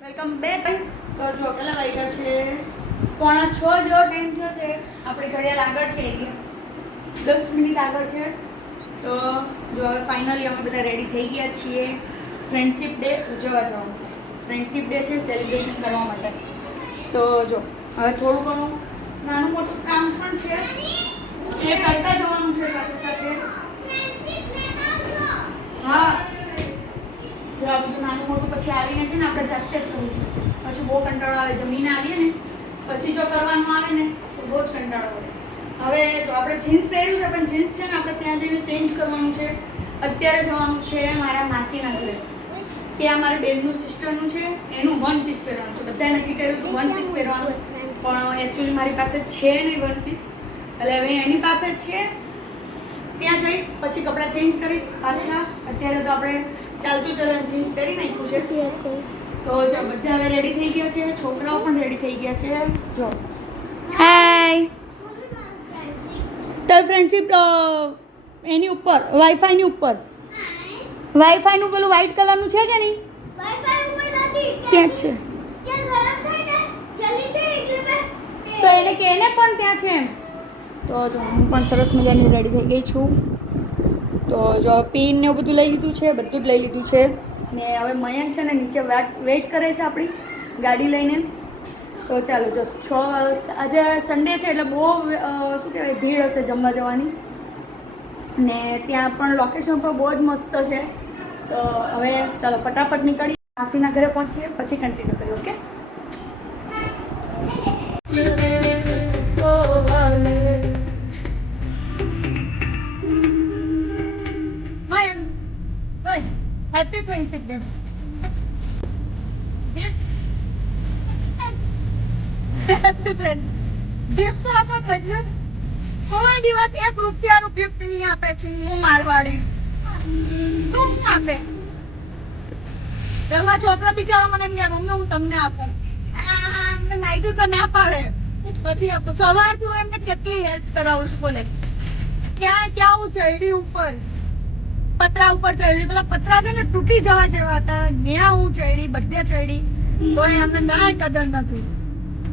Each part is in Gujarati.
Welcome back guys. તો જો પેલા વાગ્યા છે 5:45 જેવો ટાઈમ થયો છે. આપણી ઘડિયાળ આગળ છે એટલે 10 મિનિટ આગળ છે. તો જો હવે ફાઇનલી અમે બધા રેડી થઈ ગયા છીએ ફ્રેન્ડશિપ ડે ઉજવવા જવા માટે. ફ્રેન્ડશિપ ડે છે સેલિબ્રેશન કરવા માટે. તો જો હવે થોડું ઘણું નાનું મોટું કામ પણ છે એ કરતા જવાનું છે સાથે સાથે. હા, જો આ બધું નાનું મોટું પછી આવીને છે ને આપણે જાતે જ કરવું. પછી બહુ કંટાળો આવે. જમીને આવીએ ને પછી જો કરવાનું આવે ને તો બહુ જ કંટાળો આવે. હવે જો આપણે જીન્સ પહેર્યું છે પણ જીન્સ છે ને આપણે ત્યાં જઈને ચેન્જ કરવાનું છે. અત્યારે જવાનું છે મારા માસીના ઘરે. ત્યાં મારી બેનનું સિસ્ટરનું છે એનું વન પીસ પહેરવાનું છે. બધાએ નક્કી કર્યું હતું વન પીસ પહેરવાનું, પણ એકચ્યુઅલી મારી પાસે છે નહીં વન પીસ, એટલે હવે એની પાસે જ છે. ત્યાં જઈશ પછી કપડાં ચેન્જ કરીશ પાછા. અત્યારે તો આપણે ચાલતું ચાલતું જીન્સ પહેરી નાખ્યું છે. તો જો બધા હવે રેડી થઈ ગયા છે, છોકરાઓ પણ રેડી થઈ ગયા છે. જો હાય તો ફ્રેન્ડશિપ એની ઉપર વાઈફાઈની ઉપર વાઈફાઈનું પેલું વ્હાઈટ કલરનું છે કે નહીં? ત્યાં છે તો એને કેને પણ ત્યાં છે એમ. તો જો હું પણ સરસ મજાની રેડી થઈ ગઈ છું. તો જો પિન ને એવું બધું લઈ લીધું છે, બધું જ લઈ લીધું છે. ને હવે મયંક છે ને નીચે વેઇટ કરે છે આપણી ગાડી લઈને. તો ચાલો જો આજે સન્ડે છે એટલે બહુ શું કહેવાય ભીડ હશે જમવા જવાની. ને ત્યાં પણ લોકેશન પણ બહુ જ મસ્ત છે. તો હવે ચાલો ફટાફટ નીકળીએ, માસીના ઘરે પહોંચીએ પછી કન્ટિન્યુ કરીએ. Okay. Happy friendship day. Happy friend gift તો આપો બધું. કોઈ દિવસ ₹1 ગિફ્ટ નહીં આપે છે હું મારવાડી. તું આપે એમાં છોકરા બિચારો મને એમ કે મમ્મી હું તમને આપું. અમને નાઈતું તો ના પાડે પછી આપું. સવારથી હું એમને કેટલી હેલ્પ કરાવું છું બોલે. ક્યાં હું ચડી ઉપર પતરા ઉપર ચડી. પેલા પતરા છે ને તૂટી જવા જેવા હતા. ત્યાં હું ચડી, બધે ચડી, કોઈ અમને કાંઈ કદર નથી.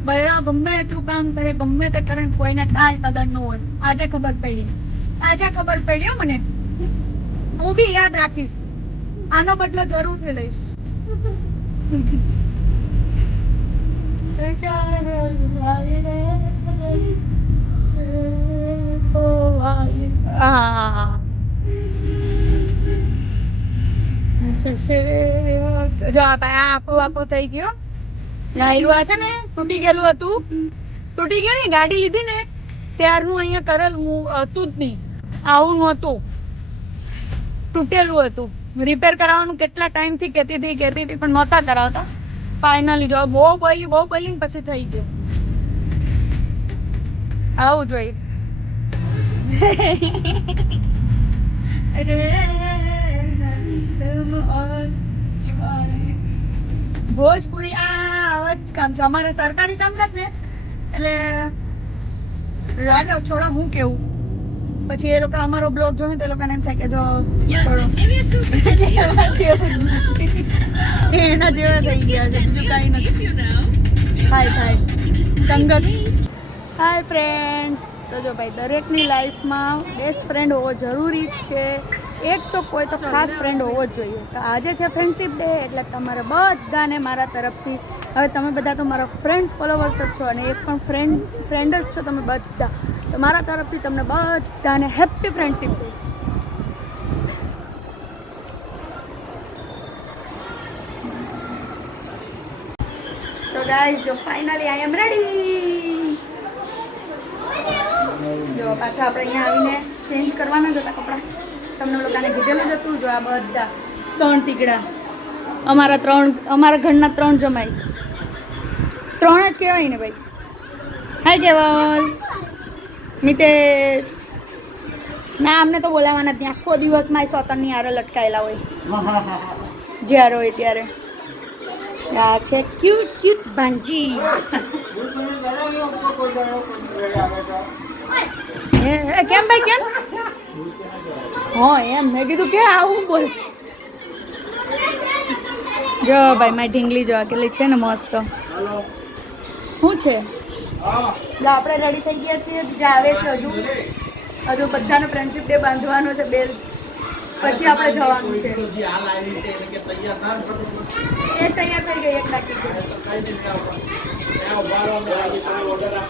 બૈરા ગમે એટલું કામ કરે, ગમે તે કરે, કોઈને કાંઈ કદર ન હોય. આજે ખબર પડી હો મને. હું બી યાદ રાખીશ. આનો બદલો જરૂરથી લઈશ. જો આપો થઈ ગયો. લાયરું આ છે ને તૂટી ગયેલું હતું. તૂટી ગયું ને ગાડી લીધી ને ત્યારનું અહીંયા કરેલું હતું જ નહીં. આવું નહોતું, તૂટેલું હતું. રિપેર કરાવવાનું કેટલા ટાઈમથી કહેતી હતી પણ નહોતા કરાવતા. ફાઇનલી જો બહુ બોલી ને પછી થઈ ગયું. આવું જોઈએ. ભોજપુરી આ કામ છે અમારે સરકારી કામકાજ ને એટલે રાજા છોડા હું કેવું. પછી એ લોકો અમારો બ્લોગ જોઈને તો એ લોકોને એમ થાય કે જો એના જેવા થઈ ગયા છે, બીજું કાંઈ નથી. થાય સંગત. Hi friends. તો જો ભાઈ દરેકની લાઈફમાં બેસ્ટ ફ્રેન્ડ હોવો જરૂરી છે. એક તો કોઈ તો ખાસ ફ્રેન્ડ હોવો જ જોઈએ. તો આજે છે ફ્રેન્ડશિપ ડે એટલે તમારે બધાને મારા તરફથી, હવે તમે બધા તો મારા ફ્રેન્ડ્સ ફોલોવર્સ જ છો અને એક પણ ફ્રેન્ડ જ છો તમે બધા. તો મારા તરફથી તમને બધાને happy friendship day. So guys જો ફાઇનલી આઈ એમ રેડી. જો પાછા આપણે અહીંયા આવીને ચેન્જ કરવાના જ હતા કપડાં. તમને લોકોને કીધેલું જ હતું. જો આ બધા 3 તીકડા અમારા ઘરના 3 જમાઈ. 3 જ કહેવાય ને ભાઈ. હાય કેવલ, મિતેશ. ના અમને તો બોલાવાના જ નહીં. આખો દિવસ મારી સોતનની હારે લટકાયેલા હોય જ્યારે હોય ત્યારે. આ છે ક્યુટ ભાંજી. કેમ ભાઈ કેમ? હા એમ મેં કીધું કે આવું બોલ. જો ભાઈ મારી ઢીંગલી જો કેટલી છે ને મસ્ત શું છે જો આપણે રેડી થઈ ગયા છીએ બીજા આવે છે હજુ બધાનો ફ્રેન્ડશિપ ડે બાંધવાનો છે બેલ પછી આપણે જવાનું છે એ તૈયાર થઈ ગઈ એક બાકી છે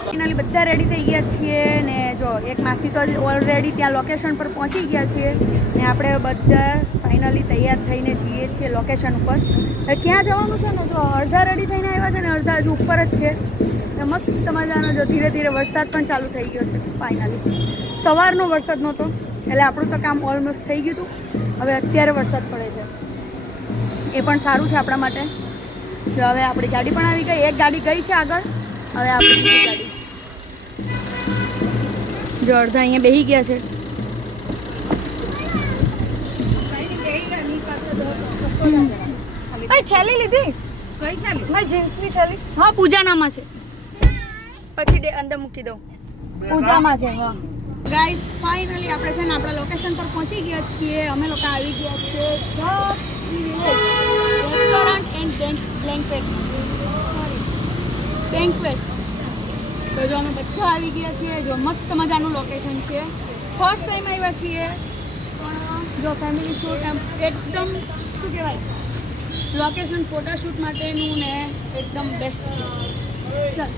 ફાઇનલી બધા રેડી થઈ ગયા છીએ ને જો એક માસી તો ઓલરેડી ત્યાં લોકેશન પર પહોંચી ગયા છીએ ને આપણે બધા ફાઇનલી તૈયાર થઈને જઈએ છીએ લોકેશન ઉપર ક્યાં જવાનું છે ને જો અડધા રેડી થઈને આવ્યા છે ને અડધા હજુ ઉપર જ છે ને મસ્ત મજાનો જો ધીરે ધીરે વરસાદ પણ ચાલુ થઈ ગયો છે ફાઇનલી સવારનો વરસાદ નહોતો એટલે આપણું તો કામ ઓલમોસ્ટ થઈ ગયું હતું હવે અત્યારે વરસાદ પડે છે એ પણ સારું છે આપણા માટે જો હવે આપણી ગાડી પણ આવી ગઈ એક ગાડી ગઈ છે આગળ હવે આપણી બીજી ગાડી જો અડધા અહીંયા બેસી ગયા છે થેલી લીધી કઈ થેલી મારી જીન્સની થેલી હા પૂજાનામાં છે પછી અંદર મૂકી દઉં પૂજામાં છે હા ગાઈસ ફાઇનલી આપણે છે ને આપણા લોકેશન પર પહોંચી ગયા છીએ અમે લોકો આવી ગયા છીએ રેસ્ટોરન્ટ એન્ડ બેન્ક્વેટ તો જો અમે બધા આવી ગયા છીએ જો મસ્ત મજાનું લોકેશન છે ફર્સ્ટ ટાઈમ આવ્યા છીએ જો ફેમિલી શૂટ એમ એકદમ શું કહેવાય લોકેશન ફોટોશૂટ માટેનું ને એકદમ બેસ્ટ છે ચાલ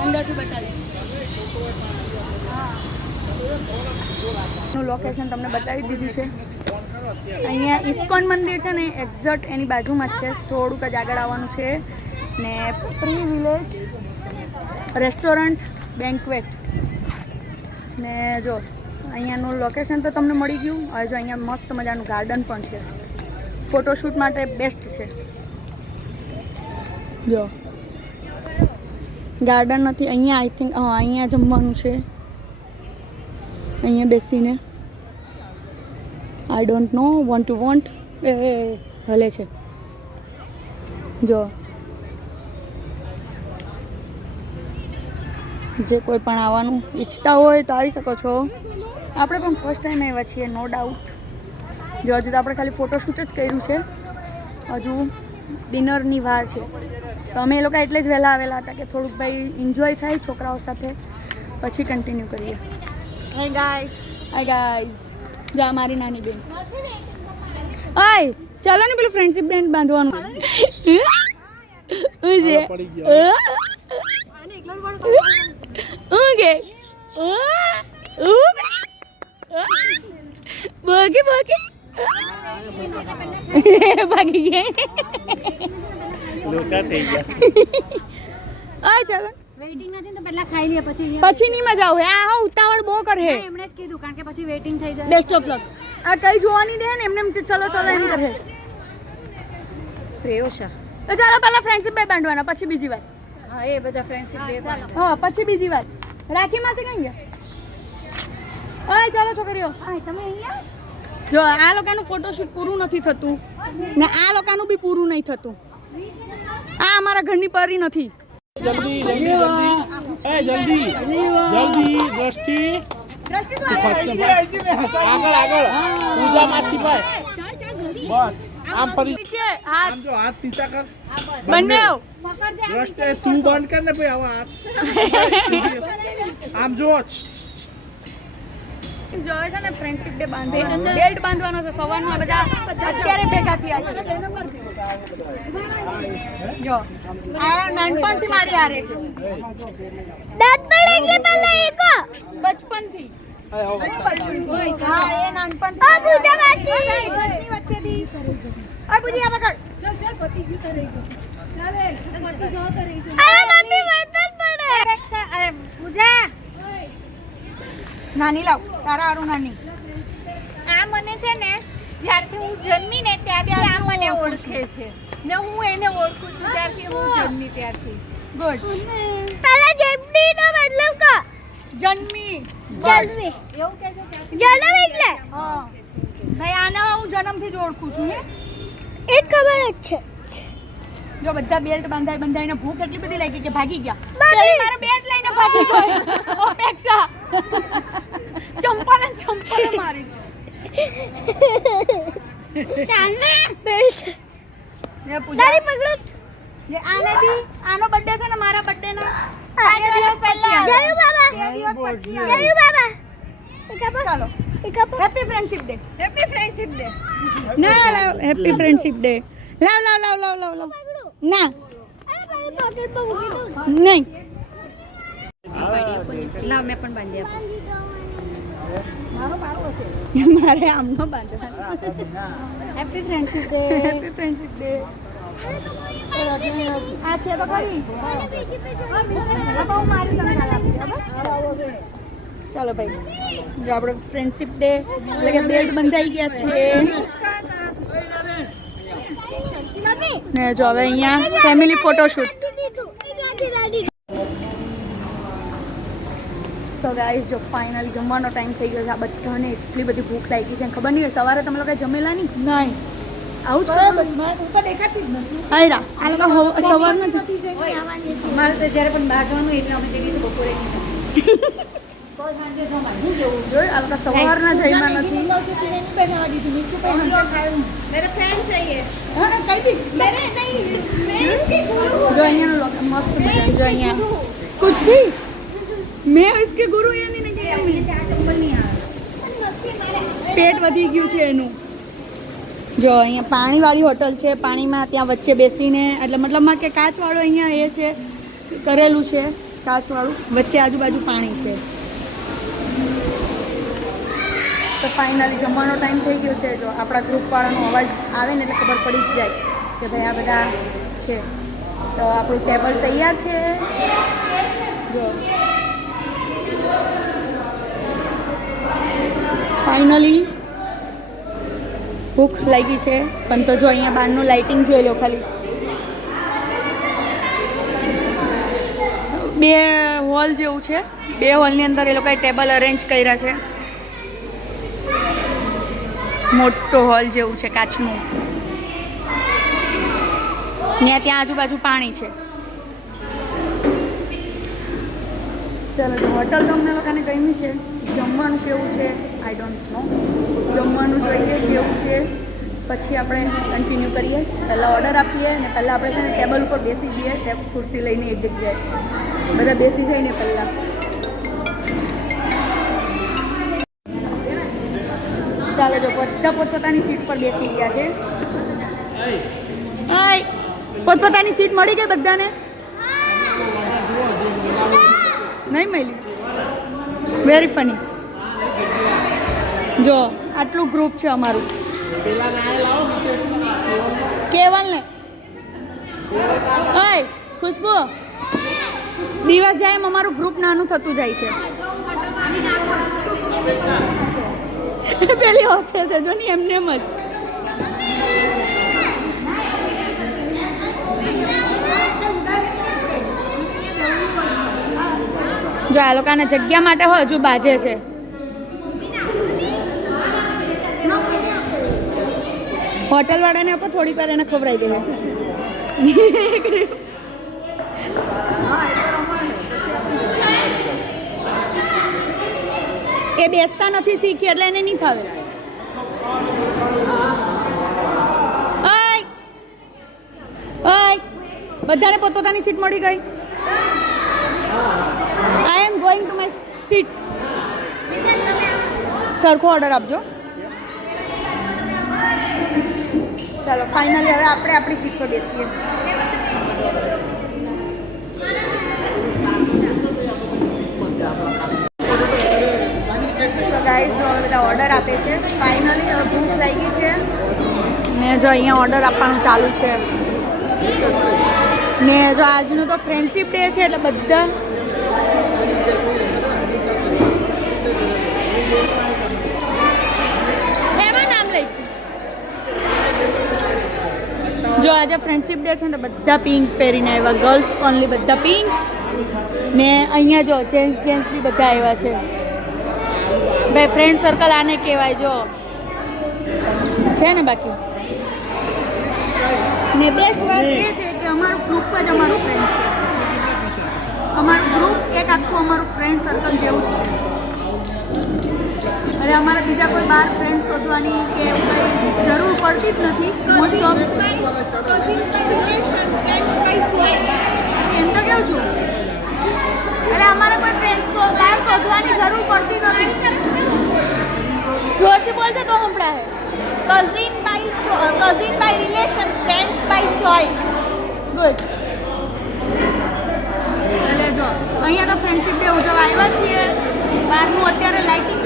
અંદરથી બતાવીએ નું લોકેશન તમને બતાવી દીધું છે અહીંયા ઇસ્કોન મંદિર છે ને એક્ઝેક્ટ એની બાજુમાં જ છે થોડુંક જ આગળ આવવાનું છે ને પ્રી વિલેજ રેસ્ટોરન્ટ બેન્ક્વેટ ને જો અહીંયાનું લોકેશન તો તમને મળી ગયું હવે જો અહીંયા મસ્ત મજાનું ગાર્ડન પણ છે ફોટોશૂટ માટે બેસ્ટ છે જો ગાર્ડન નથી અહીંયા આઈ થિંક હા અહીંયા જમવાનું છે અહીંયા બેસીને આઈ ડોન્ટ નો વોન્ટ એ હલે છે જો જે કોઈ પણ આવવાનું ઈચ્છતા હોય તો આવી શકો છો આપણે પણ ફર્સ્ટ ટાઈમ આવ્યા છીએ નો ડાઉટ જો હજુ તો આપણે ખાલી ફોટોશૂટ જ કર્યું છે હજુ ડિનરની વાર છે તો અમે એ લોકો એટલે જ વહેલા આવેલા હતા કે થોડુંક ભાઈ એન્જોય થાય છોકરાઓ સાથે પછી કન્ટિન્યુ કરીએ હાય ગાઈઝ જા મારી નાની બેન ઓય ચાલો ને પેલું ફ્રેન્ડશિપ બેન્ડ બાંધવાનું ઓકે બોકે ભાગી ગયા લોચા થઈ ગયા ઓય ચાલો વેઇટિંગ નથી તો પહેલા ખાઈ લે પછી ની મજા આવે આ ઉતાવળ બહુ કરે એમણે જ કીધું કારણ કે પછી વેઇટિંગ થઈ જાય બેસ્ટ ઓફ લક આ કઈ જોવાની દે ને એમને એમ ચલો એમ કરે પ્રેયોશા તો ચાલો પહેલા ફ્રેન્ડશિપ બે બાંધવાના પછી બીજી વાત હા એ બધા ફ્રેન્ડશિપ બે હા પછી બીજી વાત રાખી માસી કઈ ગયા ઓય ચાલો છોકરીઓ હા તમે અહીંયા જો આ લોકોનું ફોટોશૂટ પૂરું નથી થતું ને આ લોકોનું બી પૂરું નહીં થતું આ અમારા ઘરની પરી નથી જલ્દી દ્રષ્ટિ આગળ પૂજા માસી ભાઈ બસ આમ પરી હાથ જો હાથ તીતા કર બંને દ્રષ્ટિ તું બંધ કર ને ભાઈ આવા હાથ આમ જો જોવે છે ને ફ્રેન્ડશિપ ડે બાંધવાનો બેલ્ટ બાંધવાનો છે સવારનો આ બધા અત્યારે ભેગા થયા છે જો આ નાનપણથી મારે હારે છે દાંત પડેંગે પહેલા એકો બચપનથી હા એ નાનપણથી આ પૂજા માસી બસની વચ્ચેથી આ બુજી આ પકડ ચાલ પતિ ગયું કરે ચાલે પતિ જો કરે અરે મમ્મી વર્તન પડે અરે પૂજા નાની લાવ તારા આરું નાની આ મને છે ને જ્યારથી હું જન્મી ને ત્યારથી આ મને ઓળખે છે ને હું એને ઓળખું છું જ્યારથી હું જન્મી ત્યારથી ગુડ પહેલા જન્મી નો મતલબ કા જન્મી જન્મી એવું કહે છે જન્મ એટલે હા ભાઈ આના હું જન્મથી જ ઓળખું છું હે એ ખબર જ છે જો બધા બેલ્ટ બંધાઈને ભૂખ એટલી બધી લાગી કે ભાગી ગયા ભાગી. પેલી મારો બેલ્ટ લઈને ભાગી ગયો અપેક્ષા ચંપલ મારી ચાલ ને બેલ્ટ ને પૂજા તારી પકડું જે આને બી આનો બર્થડે છે ને મારા બર્થડે ના 2 દિવસ પછી આવે જયું બાબા 2 દિવસ પછી આવે જયું બાબા એક આપો ચાલો એક આપો હેપી ફ્રેન્ડશિપ ડે ના લાવ હેપી ફ્રેન્ડશિપ ડે લાવ લાવ લાવ લાવ લાવ લાવ ના મારી પોકેટમાં મૂકી દઉં નહીં લાવ મેં પણ બાંધી આપું. મારે આમનો બાંધવાનો happy friendship day happy friendship day આ છે તો ખરી ચાલો ભાઈ જો આપણે ફ્રેન્ડશિપ ડે એટલે કે બેલ્ટ બંધાઈ ગયા છે ને જો હવે અહીંયા ફેમિલી ફોટોશૂટ તો ગાઈસ જો ફાઇનલી જમવાનો ટાઈમ થઈ ગયો છે આ બધાને એટલી બધી ભૂખ લાગી છે ખબર નહીં હોય સવારે તમે લોકો જમેલા નહીં આવું જ હાયરા આ લોકો સવારના જ મારે તો જ્યારે પણ બહાર જવાનું એટલે અમે તે દિવસે બપોરે તો સાંજે જમાય હું જવું જોઈ આ લોકો સવારના જઈમાં નથી मेरे फ्रेंड्स है ये હા કઈ બી मेरे नहीं मैं इसकी गुरु જો અહીંયાનો લોકો મસ્ત મજાનો જો અહીંયા कुछ भी मैं इसके गुरु ये नहीं કે चप्पल नहीं आ પેટ વધી ગયું છે એનું જો અહીંયા પાણીવાળી હોટલ છે પાણીમાં ત્યાં વચ્ચે બેસીને એટલે મતલબમાં કે કાચવાળું અહીંયા એ છે કરેલું છે કાચવાળું વચ્ચે આજુબાજુ પાણી છે તો ફાઇનલી જમવાનો ટાઈમ થઈ ગયો છે જો આપણા ગ્રુપવાળાનો અવાજ આવે ને એટલે ખબર પડી જ જાય કે ભાઈ આ બધા છે તો આપણું ટેબલ તૈયાર છે જો ફાઇનલી ભૂખ લાગી છે પણ તો જો અહીંયા બહારનું લાઇટિંગ જોઈ લો ખાલી 2 હોલ જેવું છે 2 હોલની અંદર એ લોકોએ ટેબલ અરેન્જ કર્યા છે મોટો હોલ જેવું છે કાચનું ને ત્યાં આજુબાજુ પાણી છે ચાલો તો હોટલ તો અમને લોકોને ગમી છે જમવાનું કેવું છે આઈ ડોન્ટ નો જમવાનું જોઈએ કેવું છે પછી આપણે કન્ટિન્યુ કરીએ પહેલાં ઓર્ડર આપીએ અને પહેલાં આપણે છે ને ટેબલ ઉપર બેસી જઈએ ખુરશી લઈને એક જગ્યાએ બધા બેસી જઈને પહેલાં ચાલો જો બધા પોતપોતાની સીટ પર બેસી ગયા છે હાય પોતપોતાની સીટ મળી ગઈ બધાને નહીં મળી વેરી ફની જો આટલું ગ્રુપ છે અમારું કેવલ ને ઓય ખુશ્બુ દિવસ જાય એમ અમારું ગ્રુપ નાનું થતું જાય છે પેલી હસે છે જો ની એમને એમ જ જો આ લોકોને જગ્યા માટે હજુ બાજે છે હોટલ વાળાને આપો થોડીક વાર એને ખવડાવી દે એ બેસતા નથી શીખી એટલે એને નહીં ફાવે બધાને પોતપોતાની સીટ મળી ગઈ I am going to my seat સરખો ઓર્ડર આપજો ચાલો ફાઇનલી હવે આપણે આપણી સીટ પર બેસીએ તો ગાઈસ જો બધા ઓર્ડર આપે છે ફાઇનલી હવે ભૂખ લાગી છે ને જો અહીંયા ઓર્ડર આપવાનું ચાલુ છે ને જો આજનો તો ફ્રેન્ડશિપ ડે છે એટલે બધા એમાં નામ લખ્યું જો આજે ફ્રેન્ડશિપ ડે છે ને બધા પિંક પહેરીને આવ્યા ગર્લ્સ ઓનલી બધા પિંક્સ ને અહીંયા જો જેન્ટ્સ બી બધા આવ્યા છે ભાઈ ફ્રેન્ડ સર્કલ આને કહેવાય જો છે ને બાકી ને બેસ્ટ વાત એ છે કે અમારું ગ્રુપ જ અમારું ફ્રેન્ડ છે અમારું ગ્રુપ એક આખું અમારું ફ્રેન્ડ સર્કલ જેવું જ છે અને અમારે બીજા કોઈ બાર ફ્રેન્ડ શોધવાની કે એવું કંઈ જરૂર પડતી જ નથી મોસ્ટ ઓફ એમ તો કેવું છું એટલે અમારે કોઈ ફ્રેન્ડ્સ બહાર શોધવાની જરૂર પડતી નથી જોરથી બોલશે તો સંભળાય cousin by relation friends by choice good એટલે જો અહીંયા તો ફ્રેન્ડશિપ ડે ઉજવવા આવ્યા છીએ બહારનું અત્યારે લાઇટિંગ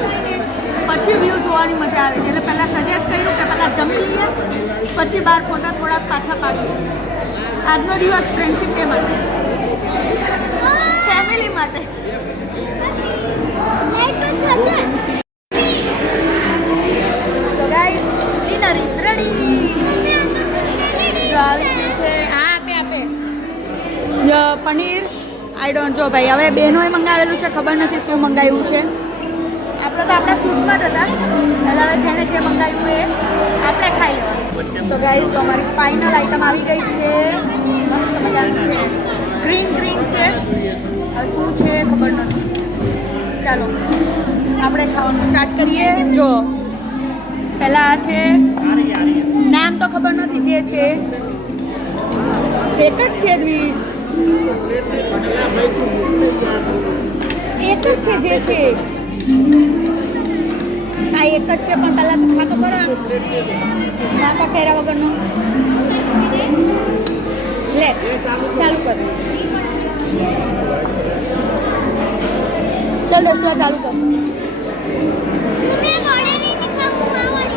પછી વ્યૂ જોવાની મજા આવે એટલે પહેલાં સજેસ્ટ કર્યું કે પહેલાં જમી લઈએ પછી બહાર ફોટા થોડાક પાછા પાડીએ આજનો દિવસ ફ્રેન્ડશિપ ડે માટે ફેમિલી માટે તો ગાઈસ ડિનર ઇઝ રેડી આપે પનીર આઈ ડોન્ટ જો ભાઈ હવે બહેનોએ મંગાવેલું છે ખબર નથી શું મંગાવ્યું છે આપણે તો આપણા સૂટમાં જ હતા એટલે હવે જેણે જે મંગાવ્યું એ આપણે ખાઈ લેવાનું તો ગાઈસ જો અમારી ફાઇનલ આઈટમ આવી ગઈ છે મસ્ત મજાનું છે ગ્રીન છે હવે શું છે ખબર નથી ચાલો આપણે ખાવાનું સ્ટાર્ટ કરીએ જો પહેલાં આ છે નામ તો ખબર નથી જે છે એક જ છે દ્વિજ એક જ છે જે છે આ એક જ છે પણ પહેલાં તો ખાતો ખરા નાકા ફેરા વગરનો લે ચાલુ કર ચાલ દોસ્તો ચાલુ કર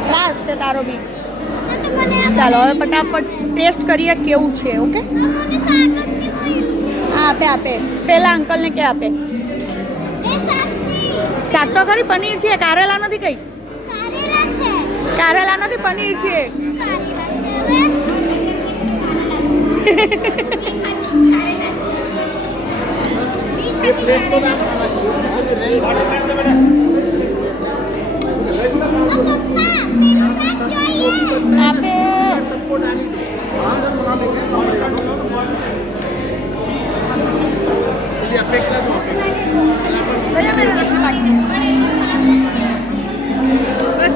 ક્લાસ છે તારો બી ચાલો હવે ફટાફટ ટેસ્ટ કરીએ કેવું છે ઓકે હા આપે પેલા અંકલને કે આપે ચાટ તો ખરી પનીર છે કારેલા નથી કઈ કારેલા નથી પનીર છે આપે भैया मेरा रखना बाकी बस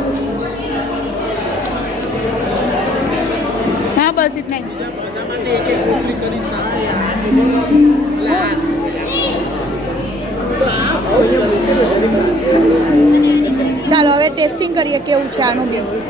हाँ बस इतना ही ચાલો હવે ટેસ્ટિંગ કરીએ કેવું છે આનું કેવું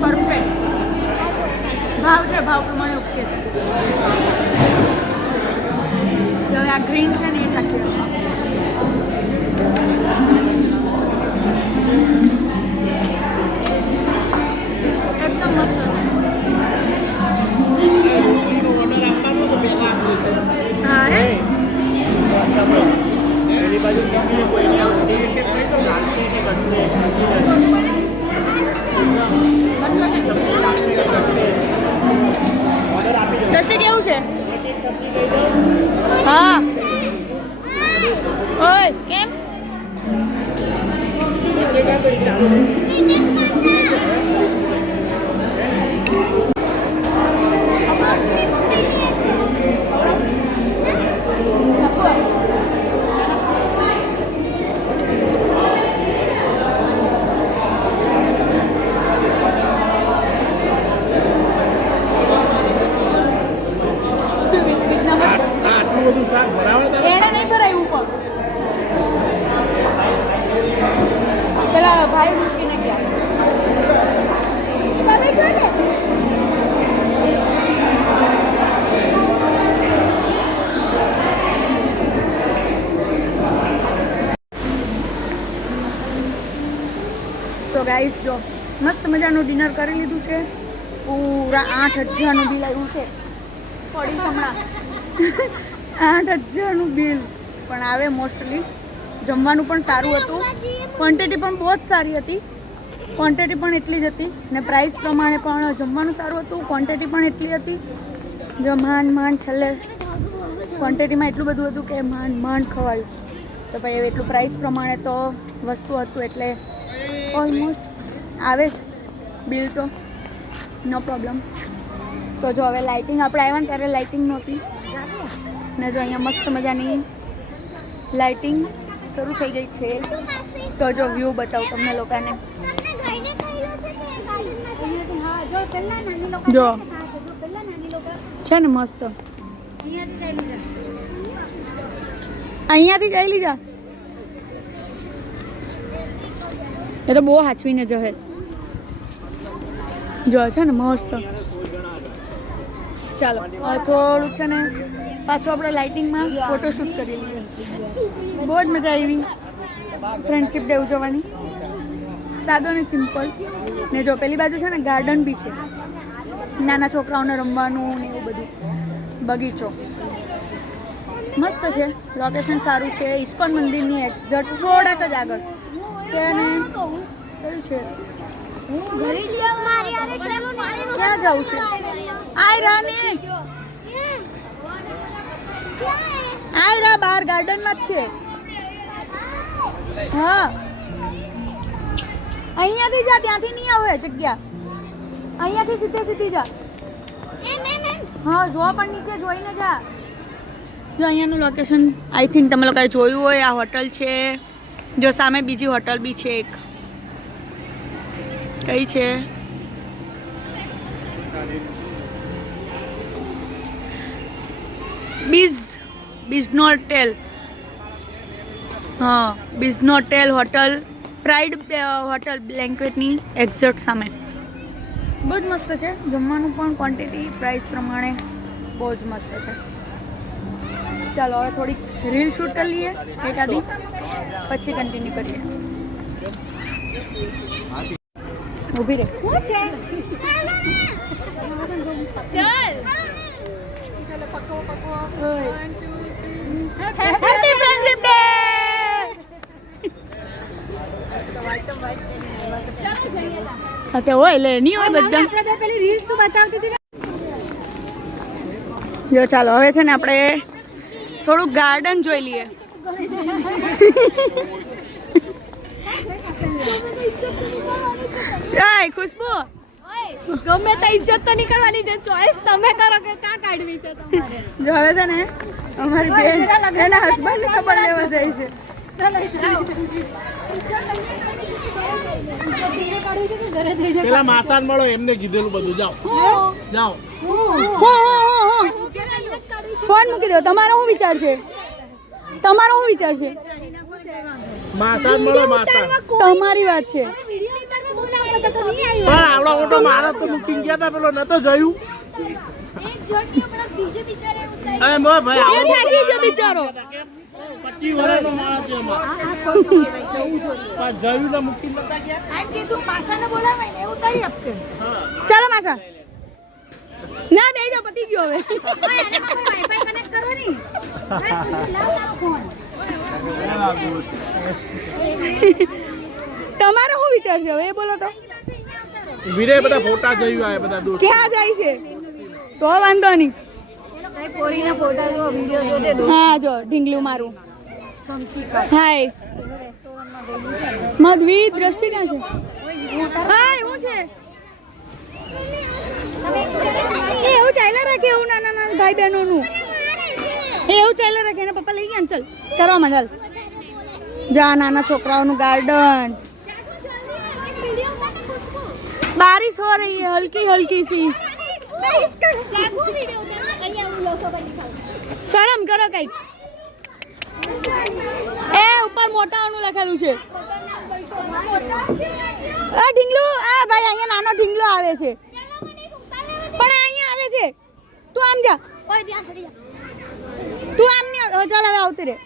પરફેક્ટ ભાવ છે ભાવ પ્રમાણે ઓકે છે હવે આ ગ્રીન છે ને એ ચાખીએ એકદમ મસ્ત હા હે દસ્તી કેવું છે હા ઓય કેમ એને નહીં ભરાયું પણ પેલા ભાઈ મૂકીને ગયા તમે જો ને સો ગાઈસ જો મસ્ત મજાનું ડિનર કરી લીધું છે પૂરા 8,000નું બિલ આવ્યું છે પડી હમણાં 8,000નું બિલ પણ આવે મોસ્ટલી જમવાનું પણ સારું હતું ક્વોન્ટિટી પણ બહુ જ સારી હતી ક્વોન્ટિટી પણ એટલી જ હતી ને પ્રાઇસ પ્રમાણે પણ જમવાનું સારું હતું ક્વોન્ટિટી પણ એટલી હતી જો માંડ છેલ્લે ક્વોન્ટિટીમાં એટલું બધું હતું કે માંડ ખવાયું. તો ભાઈ હવે એટલું પ્રાઇસ પ્રમાણે તો વસ્તુ હતું એટલે ઓલમોસ્ટ આવે જ બિલ તો નો પ્રોબ્લેમ. તો જો હવે લાઇટિંગ આપણે આવ્યા ને ત્યારે લાઇટિંગ નહોતી ને જો અહીંયા મસ્ત મજાની લાઇટિંગ શરૂ થઈ ગઈ છે. તો જો વ્યૂ બતાવું તમને લોકોને. જો છે ને મસ્ત. અહીંયાથી જઈ લીજા એ તો બહુ હાચવીને જહે. જો છે ને મસ્ત. ચાલો હવે થોડુંક છે ને પાછું આપણે લાઇટિંગમાં ફોટોશૂટ કરી લઈએ. બહુ જ મજા આવી ફ્રેન્ડશિપ ડે ઉજવવાની. સાદો ને સિમ્પલ. ને જો પેલી બાજુ છે ને ગાર્ડન બી છે, નાના છોકરાઓને રમવાનું ને એવું બધું. બગીચો મસ્ત છે, લોકેશન સારું છે. ઇસ્કોન મંદિરની એક્ઝેક્ટ થોડાક જ આગળ છે ને કયું છે ક્યાં જવું છે? આય રા બહાર ગાર્ડનમાં જ છે. હા અહીંયાથી જા, ત્યાંથી નહીં આવે જગ્યા. અહીંયાથી સીધી જા. હા જો પણ નીચે જોઈને જા. જો અહીંયાનું લોકેશન આઈ થિંક તમે લોકોએ જોયું હોય. આ હોટલ છે. જો સામે બીજી હોટલ બી છે એક. કઈ છે? બિઝનોટેલ. હા બિઝનોટેલ હોટલ, પ્રાઇડ હોટલ બ્લેન્કેટની એક્ઝેક્ટ સામે. બહુ જ મસ્ત છે. જમવાનું પણ ક્વોન્ટિટી પ્રાઇસ પ્રમાણે બહુ જ મસ્ત છે. ચાલો હવે થોડીક રીલ શૂટ કરી લઈએ એકાદી, પછી કન્ટિન્યુ કરીએ. ઊભી રહે. ચાલ હેપી ફ્રેન્ડશિપ ડે. હા તે હોય લે નહીં હોય બધા. પેલી રીલ્સ તો બતાવતી હતી. જો ચાલો હવે છે ને આપણે થોડુંક ગાર્ડન જોઈ લઈએ. ખુશ્બુ ગમે તે ઇજ્જત તો નહીં કરવાની છે. ચોઈસ તમે કરો કે કા કાઢવી છે તમારે. જો હવે છે ને અમારી બેન એના હસબન્ડ ખબર લેવા જાય છે. પેલા માસાન મળો એમને કીધેલું બધું. જાઓ જાઓ. ફોન મૂકી દો. તમારો શું વિચાર છે? માસાન મળો માસાન. તમારી વાત છે. પણ આવડો મોટો મારા તો બુકિંગ ગયા હતા પેલો નતો જોયું. અરે મો ભાઈ આવડો થાકી ગયો બિચારો. 25 વર્ષનો માણસ છે એમાં. જોયું ને મુક્તિ નતા ગયા. ચાલો માસા. ના બે જાઓ, પતી ગયો હવે. તમારો શું વિચાર છે હવે એ બોલો તો. વિરે બધા ફોટા જોયું આ બધા દોસ્ત. ક્યાં જાય છે? તો વાંધો નહીં. હા જો ઢીંગલું મારું. હાય મધવી દ્રષ્ટિ ક્યાં છે? હાય હું છે એ એવું ચાલ્યા રાખે. એવું નાના નાના ભાઈ બહેનોનું એવું ચાલ્યા રાખે. એના પપ્પા લઈ ગયા ને. ચલ કરવા માંડ. જા નાના છોકરાઓનું ગાર્ડન. बारिश हो रही है हल्की हल्की सी. શરમ કરો કઈક. એ ઉપર મોટાનું લખેલું છે. આ ઢીંગલો. આ ભાઈ અહીંયા નાનો ઢીંગલો આવે છે. પણ અહીંયા આવે છે. તું આમ જા. તું આમ ને ચાલ હવે આવતી રે.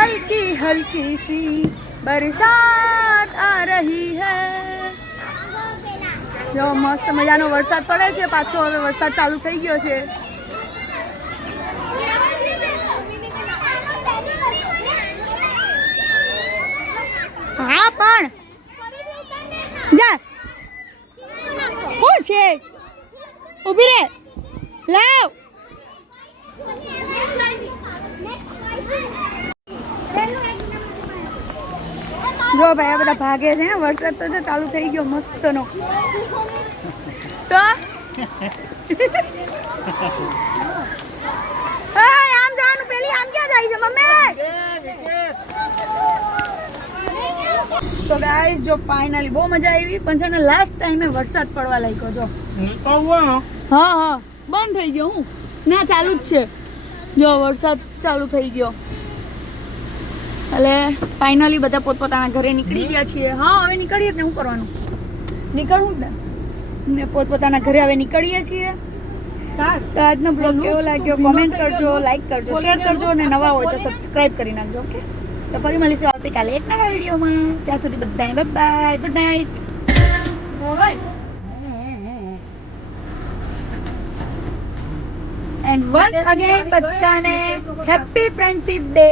हल्की हल्की सी बरसात आ रही है. જો મસ્ત મજાનો વરસાદ પડે છે. પાછો હવે વરસાદ ચાલુ થઈ ગયો છે. હા પણ જા શું છે ઊભી રે લાવ જો ભાઈ આ બધા ભાગે છે વરસાદ તો જો ચાલુ થઈ ગયો મસ્ત નો તો આમ જવાનું પેલી આમ ક્યાં જાય છે મમ્મી તો ગાઈસ જો ફાઇનલી બહુ મજા આવી પણ છે ને લાસ્ટ ટાઈમે વરસાદ પડવા લાગ્યો જો હા હા બંધ થઈ ગયો હું ના ચાલુ જ છે જો વરસાદ ચાલુ થઈ ગયો એટલે ફાઇનલી બધા પોતપોતાના ઘરે નીકળી ગયા છીએ હા હવે નીકળીએ ને શું કરવાનું નીકળવું જ ને પોતપોતાના ઘરે હવે નીકળીએ છીએ તો આજનો બ્લોગ કેવો લાગ્યો કોમેન્ટ કરજો લાઈક કરજો શેર કરજો અને નવા હોય તો સબસ્ક્રાઇબ કરી નાખજો ઓકે તો ફરી મળીશું આવતીકાલે એક નવા વિડીયોમાં ત્યાં સુધી બધાને bye good night and once again બધાને હેપી ફ્રેન્ડશિપ ડે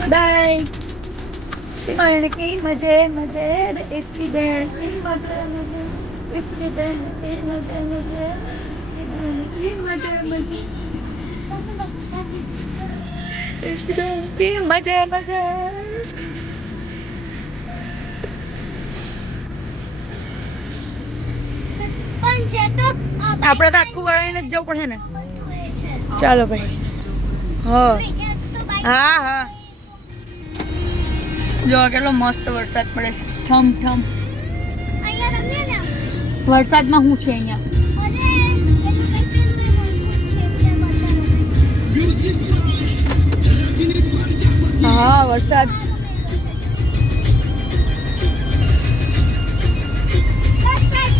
बाय मर की मजे मजे इसकी बहन की मजे मजे इसकी बहन की मजे मजे इसकी बहन की मजे मजे इसकी बहन की मजे मजे આપણે તો આખું વળાઈને જ જવું પડે ને ચાલો ભાઈ હા હા હા જો કેટલો મસ્ત વરસાદ પડે છે ઠમ ઠમ વરસાદમાં શું છે અહીંયા હા વરસાદ